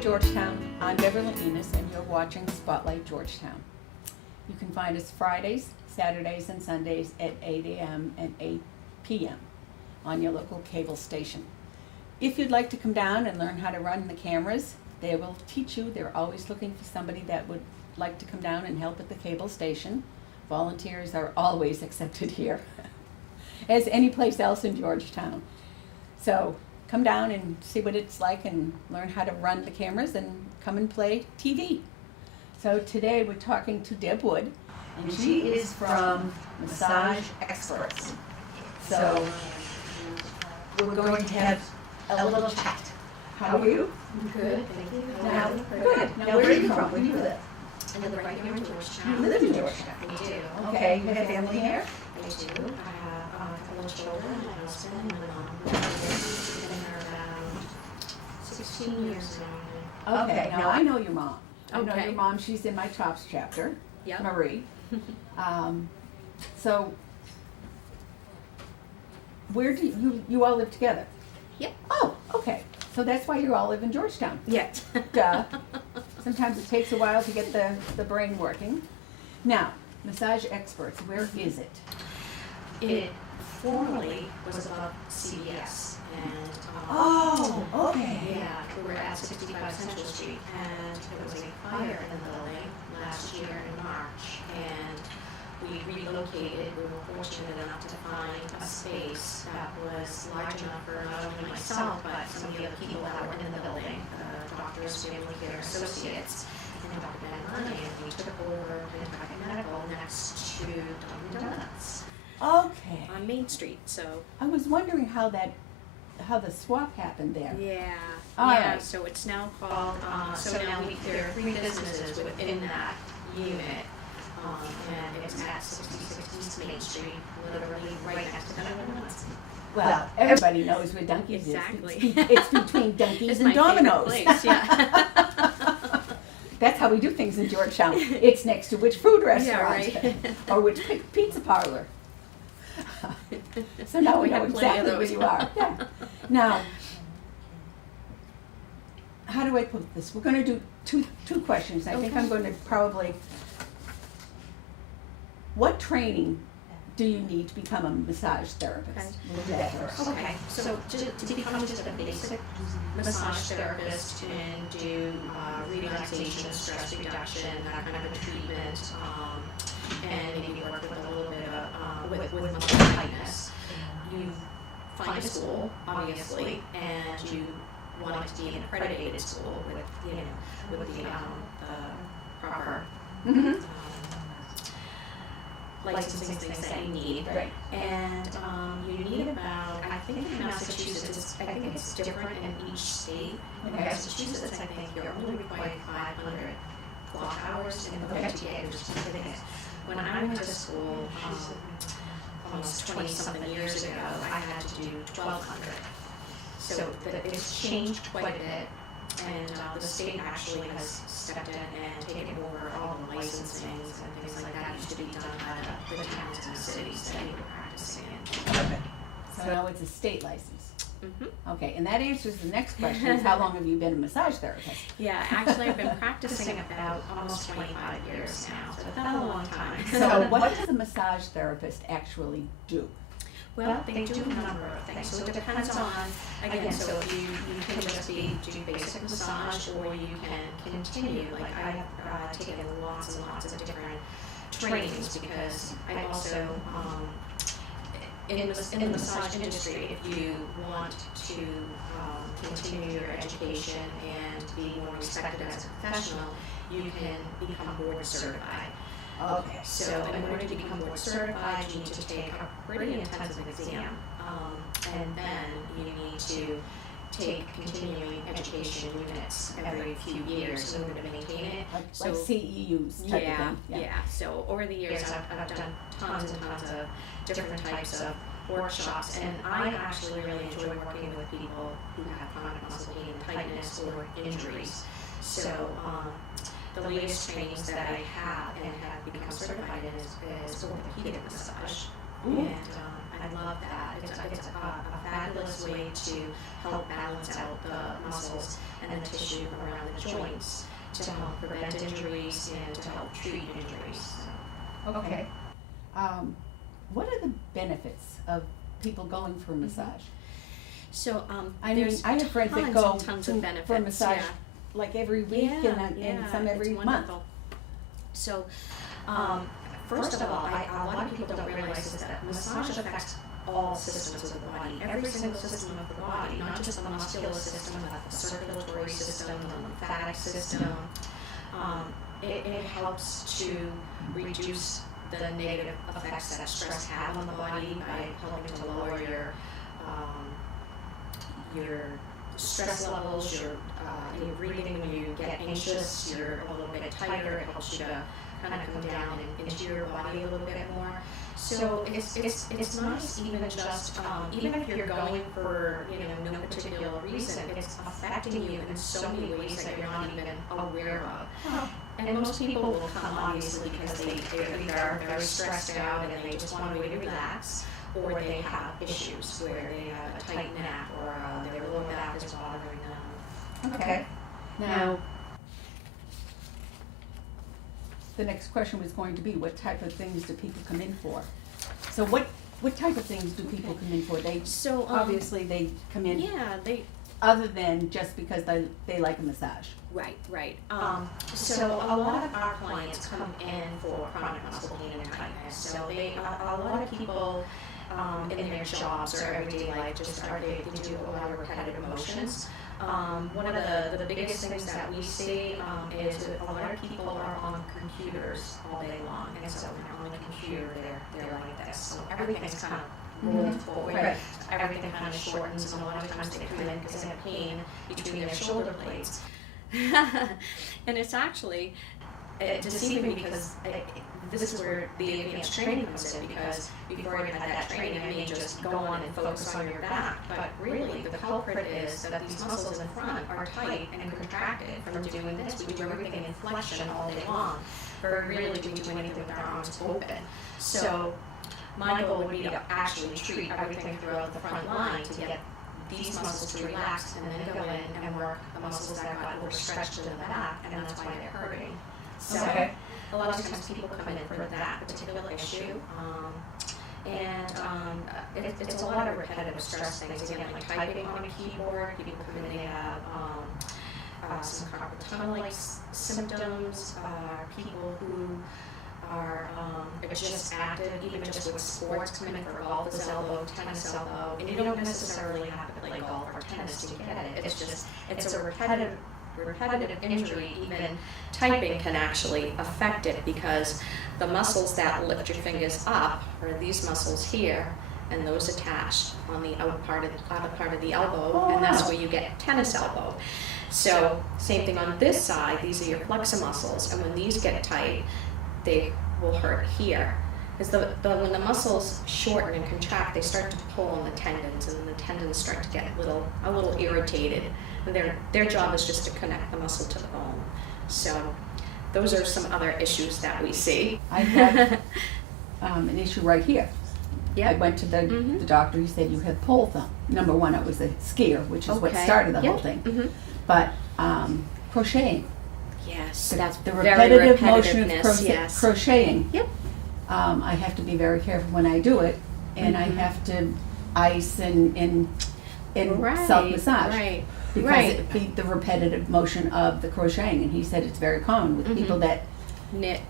Georgetown. I'm Beverly Enos, and you're watching Spotlight Georgetown. You can find us Fridays, Saturdays, and Sundays at 8 a.m. and 8 p.m. on your local cable station. If you'd like to come down and learn how to run the cameras, they will teach you. They're always looking for somebody that would like to come down and help at the cable station. Volunteers are always accepted here, as any place else in Georgetown. So come down and see what it's like and learn how to run the cameras and come and play TV. So today we're talking to Deb Wood, and she is from MassageExperts. So we're going to have a little chat. How are you? Good, thank you. Good. Now where are you from? Where do you live? I live right here in Georgetown. You live in Georgetown? We do. Okay, you have family here? I do. I have a couple of children, my husband, and my mom. We've been there about 16 years now. Okay, now I know your mom. I know Okay. your mom. She's in my TOPS chapter, Yep. Marie. So where do you all live together? Yep. Oh, okay. So that's why you all live in Georgetown. Yeah. Duh. Sometimes it takes a while to get the brain working. Now, MassageExperts, where is it? It formerly was above CBS, and Oh, okay. yeah, we were at 65 Central Street, and there was a fire in the building last year in March, and we relocated. We were fortunate enough to find a space that was large enough for not only myself, but some of the other people that were in the building, the doctors, family care associates, and Dr. Ben Money, and we took over Kentucky Medical next to Dunkin' Donuts Okay. on Main Street, so. I was wondering how the swap happened there. Yeah, All yeah, right. so it's now called, so now there are 3 businesses within that unit. And it's at 66 East Main Street, literally right next to Dunkin' Donuts. Well, everybody knows where Dunkies Exactly. is. It's between Dunkies It's and my favorite Domino's. place, yeah. That's how we do things in Georgetown. It's next to which food restaurant right. or which pizza parlor. So now we We know have plenty of exactly where those. you are. Yeah. Now, how do I put this? We're going to do two questions. I think Okay. I'm going to probably. What training do you need to become a massage therapist? Okay. We'll do that first. Okay, so to become just a basic massage therapist and do relaxation, stress reduction, that kind of a treatment, and maybe work with a little bit of, with muscle tightness, you find a school, obviously, and you want it to be an accredited school with, with the proper Mm-hmm. licensing things that you need. Right. And you need about, I think in Massachusetts, I think it's different in each state. In Okay. Massachusetts, I think you're only required 500 block hours in order to get your certificate. When I went to school almost 20-something years ago, I had to do 1,200. So it's changed quite a bit. And the state actually has stepped in and taken over all the licensings and things like that used to be done by the towns and cities that you were practicing in. Okay. So now it's a state license. Mm-hmm. Okay, and that answers the next question, is how long have you been a massage therapist? Yeah, actually I've been practicing about almost 25 years now, so that's a long time. So what does a massage therapist actually do? Well, they do a number of things, so it depends on, again, so you can just do basic massage, or you can continue, like I have taken lots and lots of different trainings, because I also, in the massage industry, if you want to continue your education and be more respected as a professional, you can become board certified. Okay. So in order to become board certified, you need to take a pretty intensive exam, and then you need to take continuing education units every few years in order to maintain it. Like CEUs type of thing? Yeah. So over the years, I've done tons and tons of different types of workshops, and I actually really enjoy working with people who have chronic muscle pain, tightness, or injuries. So the latest trainings that I have and have become certified in is orthopedic massage. Ooh. and I love that. It's a fabulous way to help balance out the muscles and the tissue around the joints to help prevent injuries and to help treat injuries. Okay. What are the benefits of people going for a massage? So I mean, there's I have friends that tons go and tons to- of benefits. for a massage yeah. like every week and some every it's month. wonderful. So, first of all, a lot of people don't realize is that massage affects all systems of the body, every single system of the body, not just the muscular system, but the circulatory system, the lymphatic system. It helps to reduce the negative effects that stress have on the body by helping to lower your stress levels, your breathing when you get anxious, you're a little bit tighter, it helps you to kind of come down into your body a little bit more. So it's nice even just, even if you're going for, no particular reason, it's affecting you in so many ways that you're not even aware of. And most people will come obviously because they either are very stressed out and they just want a way to relax, or they have issues where they have a tight neck or their lower back is bothering them. Okay. Now, the next question was going to be, what type of things do people come in for? So what type of things do people come in for? They So obviously they come in they other than just because they like a massage. right. So a lot of our clients come in for chronic muscle pain and tightness. So a lot of people in their jobs or everyday life just they do a lot of repetitive motions. One of the biggest things that we see is a lot of people are on computers all day long, and so when they're on the computer, they're like this. So everything's kind of rolled forward. Right. Everything kind of shortens, and a lot of times they come in because they have pain between their shoulder blades. And it's actually deceiving because this is where the advanced training comes in, because before you had that training, I mean, just go on and focus on your back. But really, the culprit is that these muscles in front are tight and contracted from doing this. We do everything in flexion all day long, but really do we do anything with our arms open. So my goal would be to actually treat everything throughout the front line to get these muscles to relax and then go in and work the muscles that got overstretched in the back, and that's why they're hurting. So Okay. a lot of times people come in for that particular issue. It's a lot of repetitive stress things. Again, like typing on a keyboard, people come in, they have some carpal tunnel-like symptoms, people who are just active, even just with sports, come in for golfer's elbow, tennis elbow, and you don't necessarily have to play golf or tennis to get it. It's a repetitive injury. Even typing can actually affect it, because the muscles that lift your fingers up are these muscles here, and those attached on the outer part of the elbow, and that's where you get tennis elbow. So same thing on this side, these are your flexor muscles, and when these get tight, they will hurt here. Because when the muscles shorten and contract, they start to pull on the tendons, and the tendons start to get a little irritated. And their job is just to connect the muscle to the bone. So those are some other issues that we see. I have an issue right here. Yep. I went to the doctor. He said you have pole thumb. Number one, I was a skier, which is what Okay. started the Yep. whole thing. Mm-hmm. But crocheting, Yes, that's the very repetitive motion of repetitiveness, yes. crocheting. Yep. I have to be very careful when I do it, and I have to ice and self-massage. Right. Because the repetitive motion of the crocheting, and he said it's very common with people that Knit.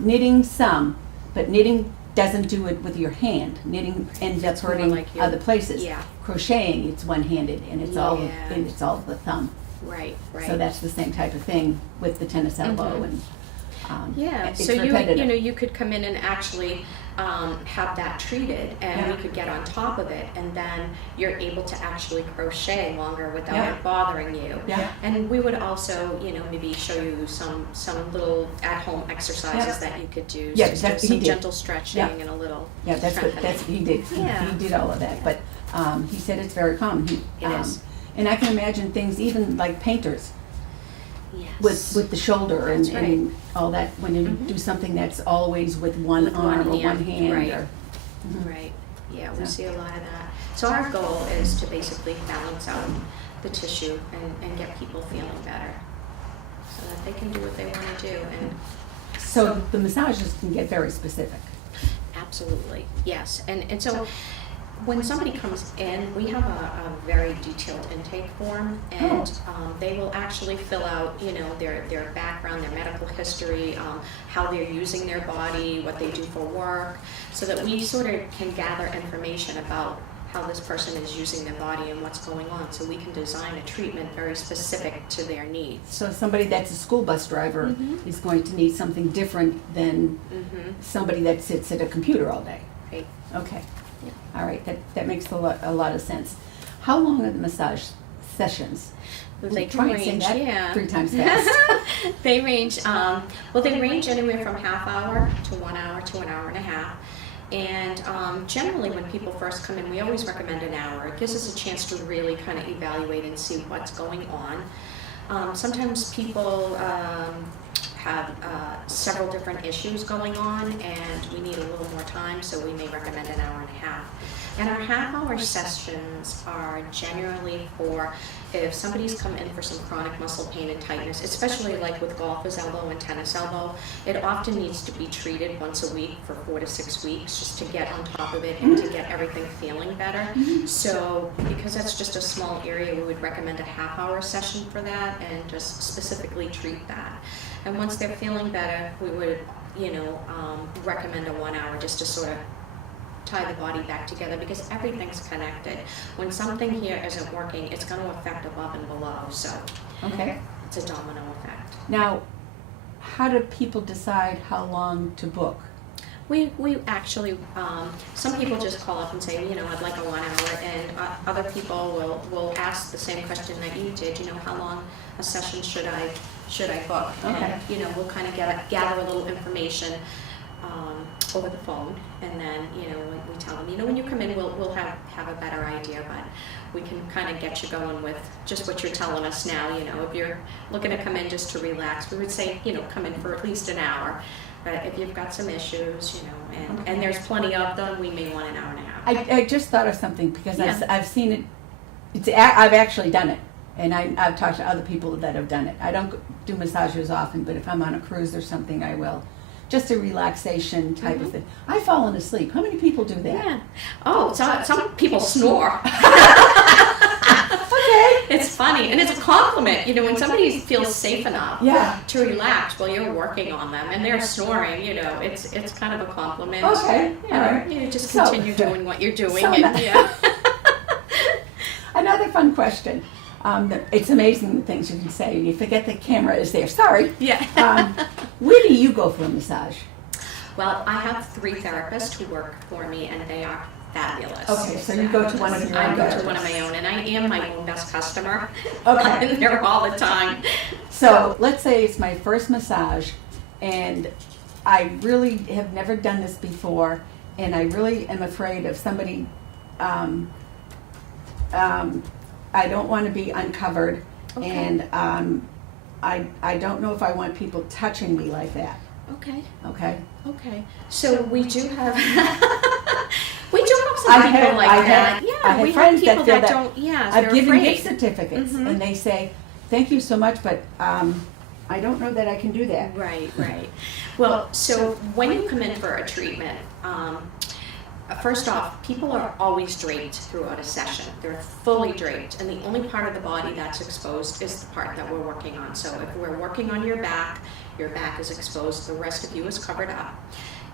knitting some, but knitting doesn't do it with your hand. Knitting ends up It's more hurting like your- other places. yeah. Crocheting, it's one-handed, and it's all Yeah. and it's all the thumb. Right. So that's the same type of thing with the tennis elbow and Yeah, it's so repetitive. you could come in and actually have that treated, and we could get on top of it, and then you're able to actually crochet longer without Yeah. it bothering you. Yeah. And we would also, maybe show you some little at-home exercises that you could do. Yeah, just that's- some he did. gentle stretching Yeah. and a little Yeah, that's strengthening. he did. Yeah. He did all of that, but he said it's very common. It is. And I can imagine things even like painters Yes. with the shoulder That's and all that, when you do something that's always with one With arm or hand, one hand right. or Right. Yeah, we So- see a lot of that. So our goal is to basically balance out the tissue and get people feeling better so that they can do what they want to do. And So the massages can get very specific. absolutely, yes. And so when somebody comes in, we have a very detailed intake form, and they will actually fill out, you know, their background, their medical history, how they're using their body, what they do for work, so that we sort of can gather information about how this person is using their body and what's going on, so we can design a treatment very specific to their needs. So somebody that's a school bus driver Mhm. is going to need something different than somebody that sits at a computer all day. Right. Okay. Yeah. All right, that makes a lot of sense. How long are the massage sessions? They Try can and say range, that yeah. 3 times fast. They range, they range anywhere from half hour to 1 hour to an hour and a half. And generally when people first come in, we always recommend an hour. It gives us a chance to really kind of evaluate and see what's going on. Sometimes people have several different issues going on, and we need a little more time, so we may recommend an hour and a half. And our half-hour sessions are generally for if somebody's come in for some chronic muscle pain and tightness, especially like with golfer's elbow and tennis elbow, it often needs to be treated once a week for 4 to 6 weeks just to get on top of it and to get everything feeling better. So because that's just a small area, we would recommend a half-hour session for that and just specifically treat that. And once they're feeling better, we would, recommend a 1 hour just to sort of tie the body back together, because everything's connected. When something here isn't working, it's going to affect above and below, so Okay. it's a domino effect. Now, how do people decide how long to book? We actually, some people just call up and say, I'd like a 1 hour, and other people will ask the same question that you did, how long a session should I book? Okay. And, we'll kind of gather a little information over the phone, and then, when we tell them, when you come in, we'll have a better idea, but we can kind of get you going with just what you're telling us now. If you're looking to come in just to relax, we would say, come in for at least an hour. But if you've got some issues, and there's plenty of them, we may want an hour and a half. I just thought of something because Yeah. I've seen it. I've actually done it, and I've talked to other people that have done it. I don't do massages often, but if I'm on a cruise or something, I will. Just a relaxation type of thing. I've fallen asleep. How many people do that? Yeah. Oh, some people snore. Okay. It's funny, and it's a compliment. When somebody feels safe enough Yeah. to relax while you're working on them, and they're snoring, it's kind of a compliment. Okay. All right. You just So- continue doing what you're doing. So and, that- yeah. Another fun question. It's amazing the things you can say. You forget the camera is there. Sorry. Yeah. Where do you go for a massage? Well, I have 3 therapists who work for me, and they are fabulous. Okay, so you go to one of your I own go to one of therapists. my own, and I am my own best customer. Okay. I'm in there all the time. So let's say it's my first massage, and I really have never done this before, and I really am afraid of somebody. I don't want to be uncovered, Okay. and I don't know if I want people touching me like that. Okay. Okay. Okay. So we do have some people like that. Yeah, I have we friends have people that feel that don't. Yeah, I've they're given afraid. gift certificates, Mhm. and they say, "Thank you so much, but I don't know that I can do that." Right. Well, so when you come in for a treatment, first off, people are always draped throughout a session. They're fully draped, and the only part of the body that's exposed is the part that we're working on. So if we're working on your back is exposed, the rest of you is covered up.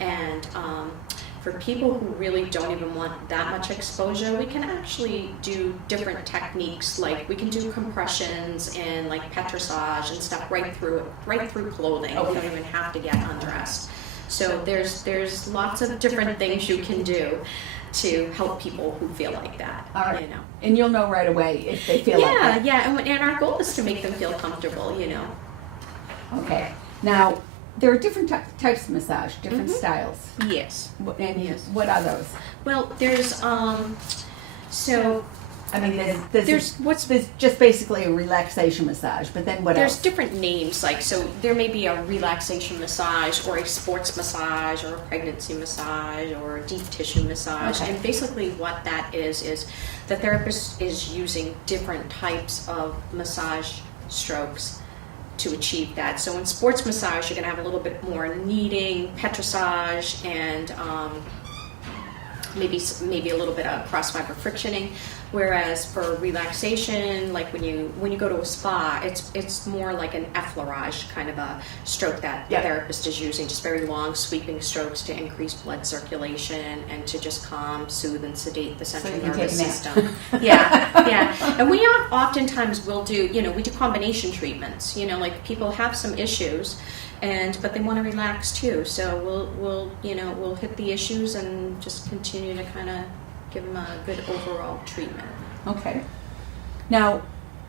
And for people who really don't even want that much exposure, we can actually do different techniques, like we can do compressions and like petrissage and stuff right through clothing. You don't even have to get undressed. So there's lots of different things you can do to help people who feel like that. All right. And you'll know right away if they feel like that. Yeah, and our goal is to make them feel comfortable. Okay. Now, there are different types of massage, different styles. Yes. And Yes. what are those? Well, there's so I mean, there's just basically a relaxation massage, but then what There's else? different names, like, so there may be a relaxation massage or a sports massage or a pregnancy massage or a deep tissue massage. Okay. And basically what that is the therapist is using different types of massage strokes to achieve that. So in sports massage, you're going to have a little bit more kneading, petrissage, and maybe a little bit of cross fiber frictioning. Whereas for relaxation, like when you go to a spa, it's more like an effleurage kind of a stroke that the therapist is using, just very long sweeping strokes to increase blood circulation and to just calm, soothe, and sedate the central nervous system. Yeah. And we oftentimes will do, we do combination treatments. Like people have some issues, but they want to relax too. So we'll hit the issues and just continue to kind of give them a good overall treatment. Okay. Now,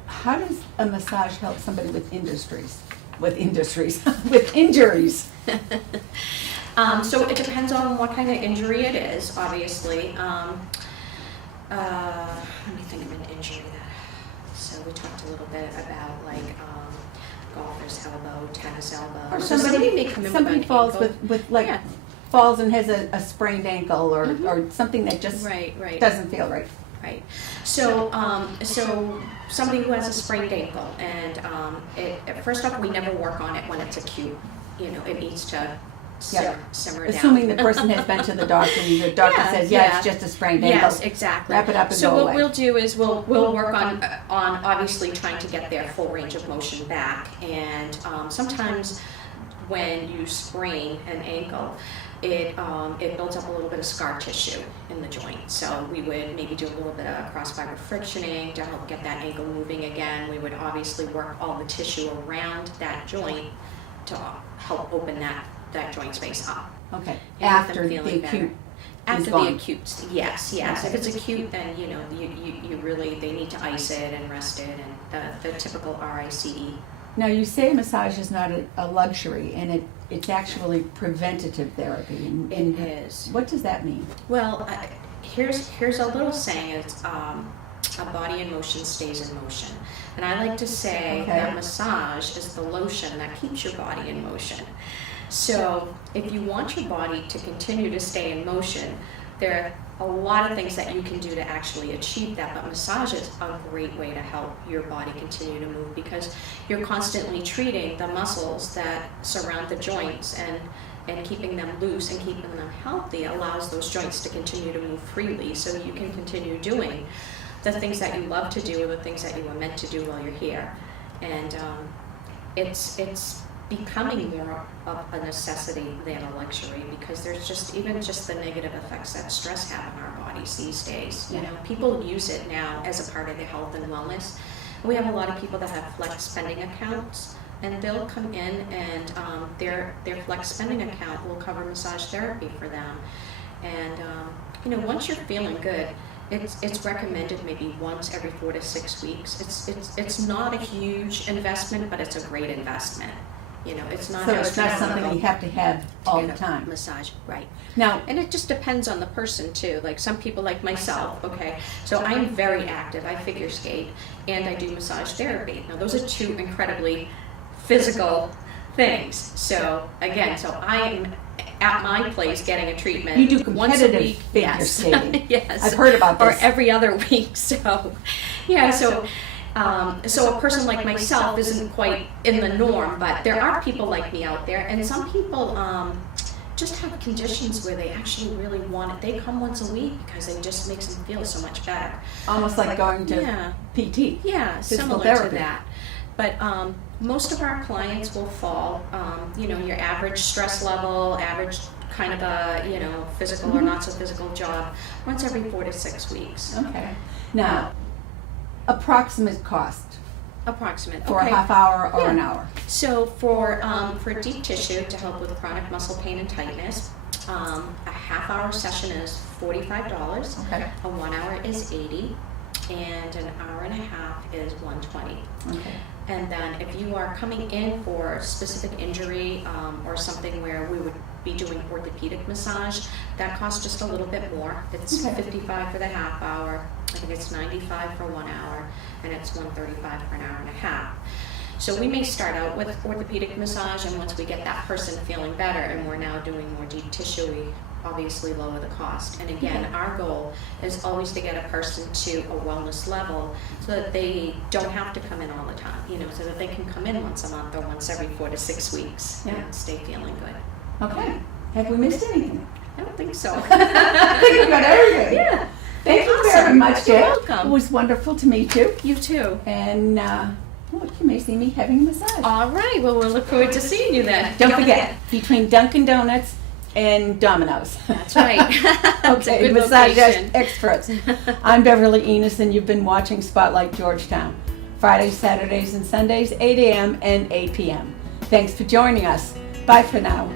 how does a massage help somebody with injuries? With injuries. So it depends on what kind of injury it is, obviously. Let me think of an injury so we talked a little bit about like golfer's elbow, tennis elbow. Or So somebody may come in somebody with an falls ankle. with like falls and has a sprained ankle or something that just Right. doesn't feel right. Right. So, so somebody who has a sprained ankle, and first off, we never work on it when it's acute. It needs to simmer down. Assuming the person has been to the doctor and the doctor says, it's just a sprained ankle. Yes, exactly. Wrap it up and so go what away. we'll do is we'll work on obviously trying to get their full range of motion back, and sometimes when you sprain an ankle, it builds up a little bit of scar tissue in the joint. So we would maybe do a little bit of cross fiber frictioning to help get that ankle moving again. We would obviously work all the tissue around that joint to help open that joint space up. Okay. And After them the feeling better. acute After is the gone. acute, yes. Okay. If it's acute, then you really, they need to ice it and rest it, and the typical RICE. Now you say massage is not a luxury, and it's actually preventative therapy. It is. What does that mean? Well, here's a little saying. It's a body in motion stays in motion, and I like to say that massage is the lotion that keeps your body in motion. So if you want your body to continue to stay in motion, there are a lot of things that you can do to actually achieve that, but massage is a great way to help your body continue to move, because you're constantly treating the muscles that surround the joints, and keeping them loose and keeping them healthy allows those joints to continue to move freely, so you can continue doing the things that you love to do or the things that you were meant to do while you're here. And it's becoming more of a necessity than a luxury, because there's just the negative effects that stress have on our bodies these days. People use it now as a part of their health and wellness. We have a lot of people that have flex spending accounts, and they'll come in and their flex spending account will cover massage therapy for them. And once you're feeling good, it's recommended maybe once every 4 to 6 weeks. It's not a huge investment, but it's a great investment. It's not. So it's not something you have to have all the time. Massage, right? Now, and it just depends on the person too. Like some people, like myself. Okay, so I'm very active. I figure skate and I do massage therapy. Now those are two incredibly physical things. So again, I'm at my place getting a treatment. You do once a competitive week. figure skating. Yes, I've heard about this. Or every other week. So so a person like myself isn't quite in the norm, but there are people like me out there, and some people just have conditions where they actually really want it. They come once a week because it just makes them feel so much better. Almost like going to PT. Yeah, physical similar therapy. to that. But most of our clients will fall, your average stress level, average kind of a, physical or not so physical job once every 4 to 6 weeks. Okay. Now, approximate cost Approximate. for Okay. a half hour or an hour. So for deep tissue to help with chronic muscle pain and tightness, a half hour session is $45. Okay. A 1 hour is $80, and an hour and a half is $120. Okay. And then if you are coming in for specific injury or something where we would be doing orthopedic massage, that costs just a little bit more. It's Okay. $55 for the half hour, like think it's $95 for 1 hour, and it's $135 for an hour and a half. So we may start out with orthopedic massage, and once we get that person feeling better and we're now doing more deep tissue, we obviously lower the cost. And again, our goal is always to get a person to a wellness level so that they don't have to come in all the time, so that they can come in once a month or once every 4 to 6 weeks and stay feeling good. Okay. Have we missed anything? I don't think so. I think we've got everything. Yeah. Thank you very much, You're Jill. welcome. It was wonderful to meet you. You too. And well, you may see me having a massage. All right. Well, we'll look forward to seeing you then. Don't forget, between Dunkin' Donuts and Domino's. That's right. It's a Okay, good Massage location. Experts. I'm Beverly Enos, and you've been watching Spotlight Georgetown. Fridays, Saturdays, and Sundays, 8 a.m. and 8 p.m. Thanks for joining us. Bye for now.